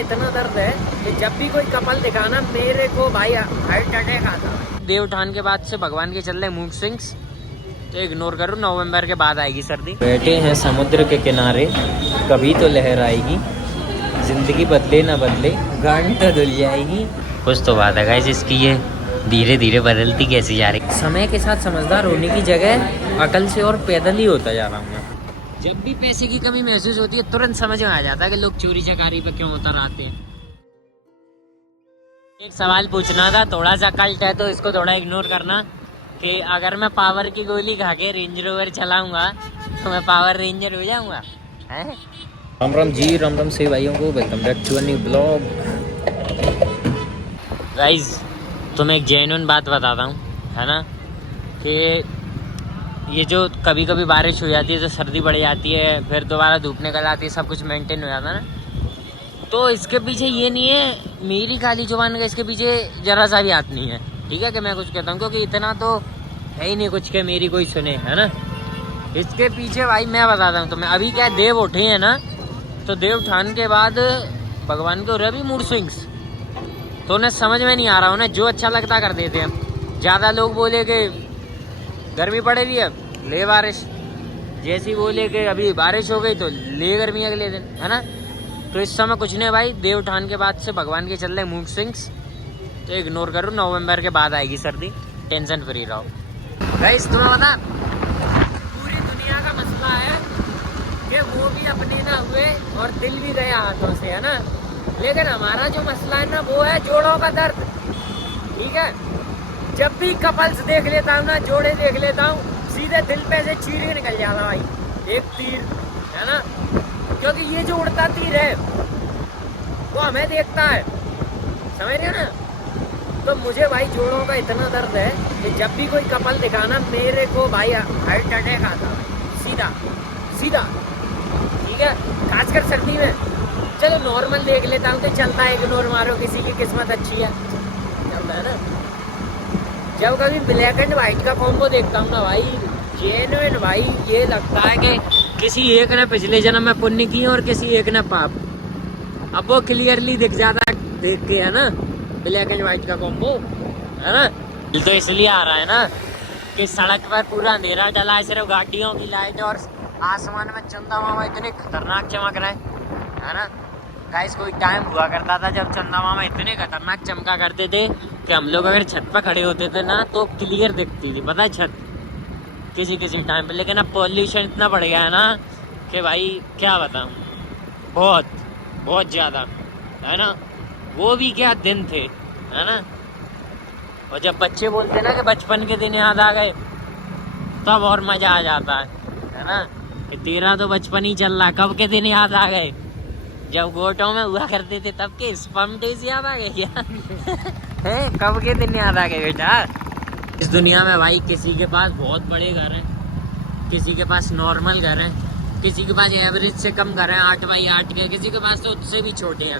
इतना दर्द है कि जब भी कोई कपल दिखाना मेरे को भाई हार्ट अटैक आता है। देवउठान के बाद से भगवान के चल रहे मूड स्विंग्स, तो इग्नोर करो, नवंबर के बाद आएगी सर्दी। बैठे हैं समुद्र के किनारे, कभी तो लहर आएगी, जिंदगी बदले ना बदले गाड़ी तो धुल जाएगी। कुछ तो बात है गाइस इसकी, ये धीरे धीरे बदलती कैसी जा रही। समय के साथ समझदार होने की जगह अकल से और पैदल ही होता जा रहा हूँ मैं। जब भी पैसे की कमी महसूस होती है तुरंत समझ में आ जाता है कि लोग चोरी चकारी पे क्यों उतर आते हैं। एक सवाल पूछना था, थोड़ा सा कल्ट है तो इसको थोड़ा इग्नोर करना, कि अगर मैं पावर की गोली खा के रेंज रोवर चलाऊंगा तो मैं पावर रेंजर हो जाऊंगा। राम राम जी, राम राम से भाइयों को, welcome back to a new blog. Guys तुम्हें एक जेन्युइन बात बताता हूँ, है ना, कि ये जो कभी कभी बारिश हो जाती है तो सर्दी बढ़ जाती है, फिर दोबारा धूप निकल आती है, सब कुछ मेंटेन हो जाता है ना, तो इसके पीछे ये नहीं है मेरी काली जुबान का, इसके पीछे जरा सा भी हाथ नहीं है, ठीक है, कि मैं कुछ कहता हूँ, क्योंकि इतना तो है ही नहीं कुछ के मेरी कोई सुने, है ना। इसके पीछे भाई मैं बताता हूँ तुम्हें, अभी क्या देव उठे हैं ना, तो देव उठान के बाद भगवान के हो रहे अभी मूड स्विंग्स, तो उन्हें समझ में नहीं आ रहा, उन्हें जो अच्छा लगता कर देते हैं। ज़्यादा लोग बोले कि गर्मी पड़ रही है ले बारिश, जैसी बोले कि अभी बारिश हो गई तो ले गर्मी अगले दिन, है ना। तो इस समय कुछ नहीं भाई, देव उठान के बाद से भगवान के चल रहे मूड स्विंग्स, तो इग्नोर करो, नवंबर के बाद आएगी सर्दी, टेंशन फ्री रहो। गाइस तुम्हें पता पूरी दुनिया का मसला है कि वो भी अपने ना हुए और दिल भी गया हाथों से, है ना, लेकिन हमारा जो मसला है ना वो है जोड़ों का दर्द, ठीक है। जब भी कपल्स देख लेता हूँ ना, जोड़े देख लेता हूँ, सीधे दिल पे से चीर ही निकल जाता भाई, एक तीर, है ना, क्योंकि ये जो उड़ता तीर है वो हमें देखता है, समझ रहे हो ना। तो मुझे भाई जोड़ों का इतना दर्द है कि जब भी कोई कपल दिखाना मेरे को भाई हार्ट अटैक आता है, सीधा सीधा, ठीक है। खासकर सर्दी में चलो नॉर्मल देख लेता हूँ तो चलता है, इग्नोर मारो, किसी की किस्मत अच्छी है, चलता है ना। जब कभी ब्लैक एंड व्हाइट का कॉम्बो देखता हूँ ना भाई, जेन्युइन भाई ये लगता है कि किसी एक ने पिछले जन्म में पुण्य की और किसी एक ने पाप, अब वो क्लियरली दिख जाता है देख के, है ना, ब्लैक एंड व्हाइट का कॉम्बो, है ना। तो इसलिए आ रहा है ना कि सड़क पर पूरा अंधेरा डला है, सिर्फ गाड़ियों की लाइट और आसमान में चंदा मामा इतने खतरनाक चमक रहा है ना। गाइस कोई टाइम हुआ करता था जब चंदा मामा इतने खतरनाक चमका करते थे कि हम लोग अगर छत पर खड़े होते थे ना तो क्लियर दिखती थी, पता है, छत किसी किसी टाइम पे। लेकिन अब पॉल्यूशन इतना बढ़ गया है ना कि भाई क्या बताऊँ, बहुत बहुत ज़्यादा, है ना। वो भी क्या दिन थे, है ना। और जब बच्चे बोलते ना कि बचपन के दिन याद आ गए, तब और मज़ा आ जाता है ना, कि तेरा तो बचपन ही चल रहा, कब के दिन याद आ गए, जब गोटों में हुआ करते थे तब के स्पर्म डेज याद आ गए क्या है, कब के दिन याद आ गए बेटा। इस दुनिया में भाई किसी के पास बहुत बड़े घर हैं, किसी के पास नॉर्मल घर हैं, किसी के पास एवरेज से कम घर हैं 8x8 के, किसी के पास तो उससे भी छोटे हैं।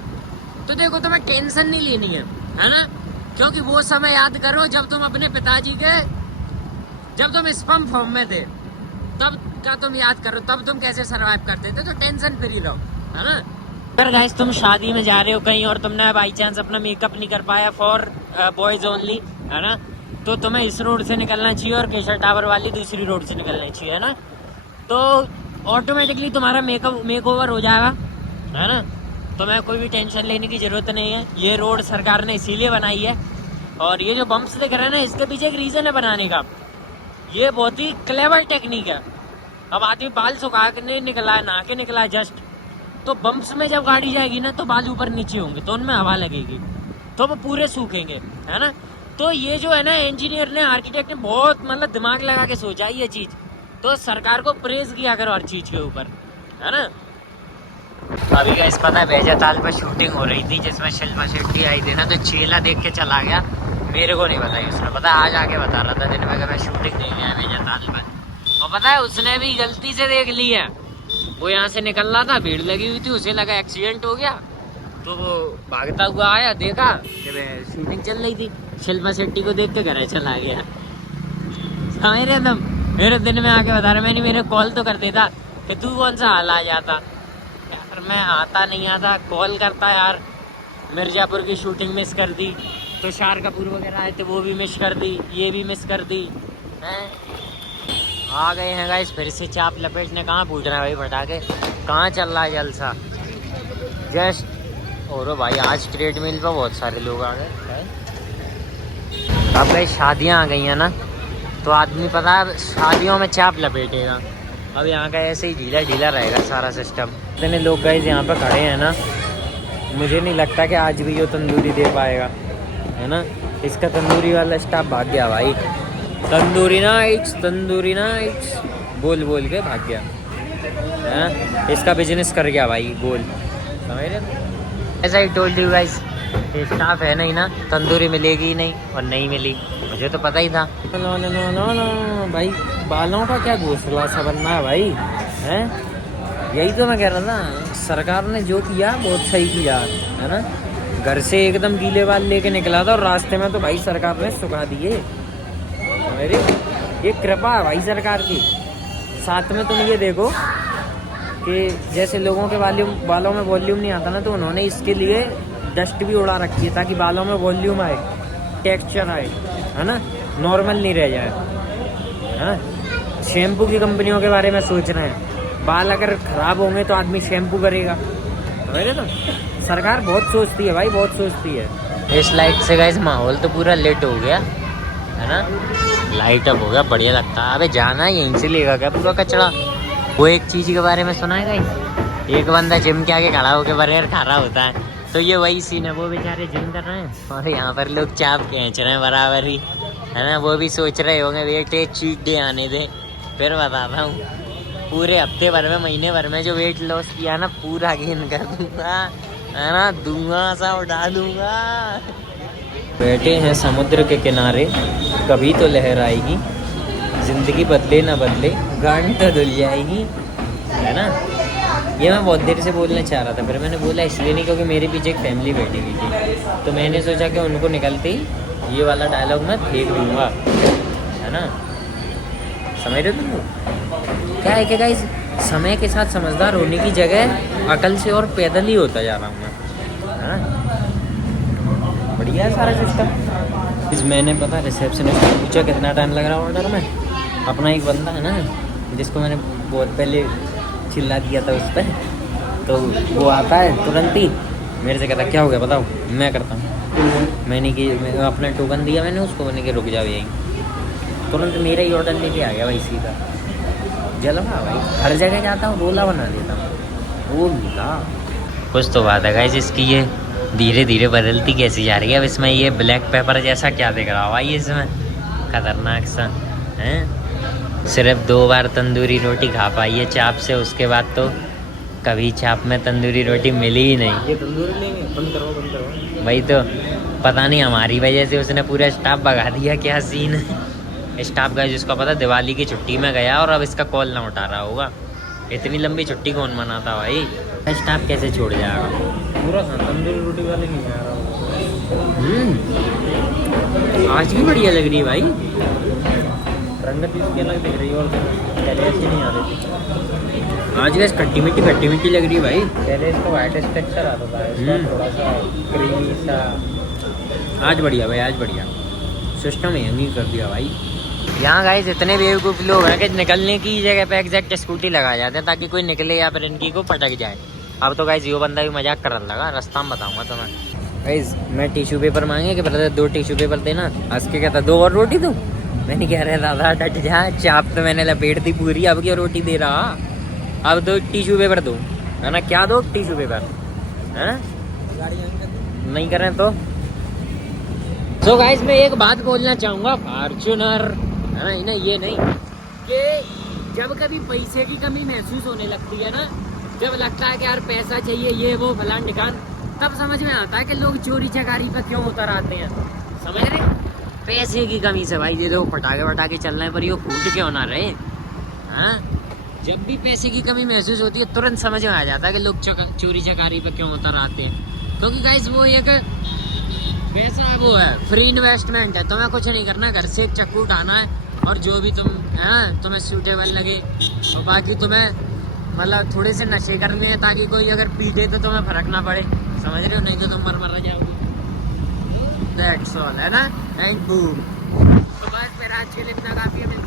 तो देखो तुम्हें टेंशन नहीं लेनी है ना, क्योंकि वो समय याद करो जब तुम अपने पिताजी के, जब तुम स्पर्म फॉर्म में थे तब का तुम याद करो, तब तुम कैसे सरवाइव करते थे, तो टेंशन फ्री रहो, है ना। अगर गाइस तुम शादी में जा रहे हो कहीं और तुमने बाई चांस अपना मेकअप नहीं कर पाया, फॉर बॉयज ओनली, है ना, तो तुम्हें इस रोड से निकलना चाहिए और केशर टावर वाली दूसरी रोड से निकलना चाहिए, है ना। तो ऑटोमेटिकली तुम्हारा मेक ओवर हो जाएगा, है ना। तुम्हें कोई भी टेंशन लेने की ज़रूरत नहीं है। ये रोड सरकार ने इसीलिए बनाई है, और ये जो बम्प्स दिख रहे हैं ना, इसके पीछे एक रीज़न है बनाने का, ये बहुत ही क्लेवर टेक्निक है। अब आदमी बाल सुखा के निकला है, नहा के निकला है जस्ट, तो बम्प्स में जब गाड़ी जाएगी ना तो बाल ऊपर नीचे होंगे, तो उनमें हवा लगेगी, तो वो पूरे सूखेंगे, है ना। तो ये जो है ना, इंजीनियर ने, आर्किटेक्ट ने बहुत मतलब दिमाग लगा के सोचा ये चीज़, तो सरकार को प्रेज किया करो हर चीज़ के ऊपर, है ना। अभी गाइस पता है बैजताल पर शूटिंग हो रही थी जिसमें शिल्पा शेट्टी आई थी ना, तो चेला देख के चला गया, मेरे को नहीं बताई उसने, पता आज आके बता रहा था दिन में कि मैं शूटिंग नहीं गया बैजताल पर, और पता है उसने भी गलती से देख ली है, वो यहाँ से निकल रहा था, भीड़ लगी हुई थी, उसे लगा एक्सीडेंट हो गया, तो वो भागता हुआ आया, देखा कि मैं शूटिंग चल रही थी, शिल्पा शेट्टी को देख के घर चला गया। समझ रहे तुम, मेरे दिन में आके बता रहे, मैंने मेरे कॉल तो कर देता कि तू कौन सा हाल आ जाता, यार मैं आता नहीं आता, कॉल करता यार, मिर्ज़ापुर की शूटिंग मिस कर दी, तुषार कपूर वगैरह आए थे वो भी मिस कर दी, ये भी मिस कर दी हैं। आ गए हैं गाइस फिर से चाप लपेटने। कहाँ पूछ रहे हैं भाई पटाखे, कहाँ चल रहा है जलसा जस्ट। और भाई आज ट्रेडमिल पर बहुत सारे लोग आ गए। अब भाई शादियाँ आ गई हैं ना, तो आदमी पता है शादियों में चाप लपेटेगा। अब यहाँ का ऐसे ही ढीला ढीला रहेगा सारा सिस्टम। इतने लोग गाइस यहाँ पर खड़े हैं ना, मुझे नहीं लगता कि आज भी ये तंदूरी दे पाएगा, है ना। इसका तंदूरी वाला स्टाफ भाग गया भाई, तंदूरी नाइट्स बोल बोल के भाग गया है। इसका बिजनेस कर गया भाई गोल, समझ रहे। ऐसा he told you guys, staff है नहीं ना, तंदूरी मिलेगी ही नहीं, और नहीं मिली मुझे तो पता ही था। नो भाई, बालों का क्या घोंसला सा बनना है भाई, हैं। यही तो मैं कह रहा था, सरकार ने जो किया बहुत सही किया, है ना। घर से एकदम गीले बाल लेके निकला था और रास्ते में तो भाई सरकार ने सुखा दिए। मेरी ये कृपा है भाई सरकार की। साथ में तुम ये देखो कि जैसे लोगों के बालों में वॉल्यूम नहीं आता ना, तो उन्होंने इसके लिए डस्ट भी उड़ा रखी है ताकि बालों में वॉल्यूम आए, टेक्सचर आए, है ना, नॉर्मल नहीं रह जाए, है ना। शैम्पू की कंपनियों के बारे में सोच रहे हैं, बाल अगर खराब होंगे तो आदमी शैम्पू करेगा, समझ रहे। तो सरकार बहुत सोचती है भाई, बहुत सोचती है। इस लाइट से गाइस माहौल तो पूरा लेट हो गया, है ना, लाइट अप हो गया, बढ़िया लगता है। अबे जाना यहीं से लेगा क्या पूरा कचरा। वो एक चीज़ के बारे में सुना है गाइस, एक बंदा जिम के आगे खड़ा होकर बर्गर खा रहा होता है, तो ये वही सीन है। वो बेचारे जिम कर रहे हैं और यहाँ पर लोग चाप खींच रहे हैं बराबर ही, है ना। वो भी सोच रहे होंगे वेट चीट डे आने दे, फिर बताता हूँ पूरे हफ्ते भर में, महीने भर में जो वेट लॉस किया ना पूरा गेन कर दूंगा, है ना, धुआं सा उठा दूंगा। बैठे हैं समुद्र के किनारे, कभी तो लहर आएगी, जिंदगी बदले ना बदले गाड़ी तो धुल जाएगी, है ना। ये मैं बहुत देर से बोलना चाह रहा था, फिर मैंने बोला इसलिए नहीं क्योंकि मेरे पीछे एक फैमिली बैठी हुई थी, तो मैंने सोचा कि उनको निकलते ही ये वाला डायलॉग मैं फेंक दूंगा, है ना। समझ रहे तुम क्या है कि गाइस, समय के साथ समझदार होने की जगह अकल से और पैदल ही होता जा रहा हूँ मैं, है ना। बढ़िया है सारा सिस्टम। मैंने पता रिसेप्शनिस्ट से पूछा कितना टाइम लग रहा है ऑर्डर में। अपना एक बंदा है ना जिसको मैंने बहुत पहले चिल्ला दिया था उस पर, तो वो आता है तुरंत ही मेरे से कहता क्या हो गया बताओ, मैं करता हूँ। मैंने कि अपना टोकन दिया मैंने उसको, मैंने कि रुक जाओ यहीं, तुरंत मेरा ही ऑर्डर लेके आ गया भाई सीधा। जलवा भाई, हर जगह जाता हूँ रोला बना देता हूँ, वो मिला। कुछ तो बात है गाइस इसकी, ये धीरे धीरे बदलती कैसी जा रही है। अब इसमें ये ब्लैक पेपर जैसा क्या दिख रहा है इसमें, खतरनाक सा है। सिर्फ 2 बार तंदूरी रोटी खा पाई है चाप से, उसके बाद तो कभी चाप में तंदूरी रोटी मिली ही नहीं। ये तंदूरी लेंगे, बंद करो भाई। तो पता नहीं हमारी वजह से उसने पूरा स्टाफ भगा दिया, क्या सीन है। स्टाफ गया जिसको पता दिवाली की छुट्टी में गया और अब इसका कॉल ना उठा रहा होगा। इतनी लंबी छुट्टी कौन मनाता भाई, स्टाफ कैसे छोड़ जाएगा पूरा। तंदूरी रोटी वाले नहीं आ रहा। आज भी बढ़िया लग रही है भाई, रंगत इसकी अलग दिख रही है और पहले ऐसी नहीं आ रही थी। आज वैसे खट्टी मीठी लग रही है भाई। पहले इसका वाइट स्ट्रक्चर आता था, इसका थोड़ा सा क्रीमी सा। आज बढ़िया भाई, आज बढ़िया सिस्टम यही कर दिया भाई। यहाँ गाइस इतने बेवकूफ़ लोग हैं कि निकलने की जगह पे एग्जैक्ट स्कूटी लगा जाते हैं ताकि कोई निकले या फिर इनकी को पटक जाए। अब तो गाइस यो बंदा भी मजाक करने लगा, रास्ता में बताऊंगा तुम्हें। गाइस मैं टिश्यू पेपर मांगे कि ब्रदर 2 टिश्यू पेपर देना, हंस के कहता 2 और रोटी दूँ। मैंने कह रहा दादा डट जा, चाप तो मैंने लपेट दी पूरी, अब क्या रोटी दे रहा, अब 2 टिश्यू पेपर दो, है ना। क्या दो टिश्यू पेपर, है ना, नहीं करें तो। सो गाइस मैं एक बात बोलना चाहूँगा, फॉर्च्यूनर है ना, इन्हें ये नहीं कि जब कभी पैसे की कमी महसूस होने लगती है ना, जब लगता है कि यार पैसा चाहिए ये वो फलान ठिकान, तब समझ में आता है कि लोग चोरी चकारी पर क्यों उतर आते हैं। समझ रहे, पैसे की कमी से भाई ये लोग पटाखे चल रहे हैं पर ये फूट क्यों ना रहे। हाँ, जब भी पैसे की कमी महसूस होती है तुरंत समझ में आ जाता है कि लोग चोरी चकारी पर क्यों उतर आते हैं। क्योंकि गाइस वो एक पैसा वो है, फ्री इन्वेस्टमेंट है। तुम्हें कुछ नहीं करना, घर से एक चक्कू उठाना है और जो भी तुम्हें सूटेबल लगे, और बाकी तुम्हें मतलब थोड़े से नशे करने हैं ताकि कोई अगर पीटे तो तुम्हें फर्क ना पड़े। समझ रहे हो, नहीं तो तुम मर जाओगे। दैट्स ऑल, है ना, एंड बूम। तो बस मेरा आज के लिए इतना काफी है।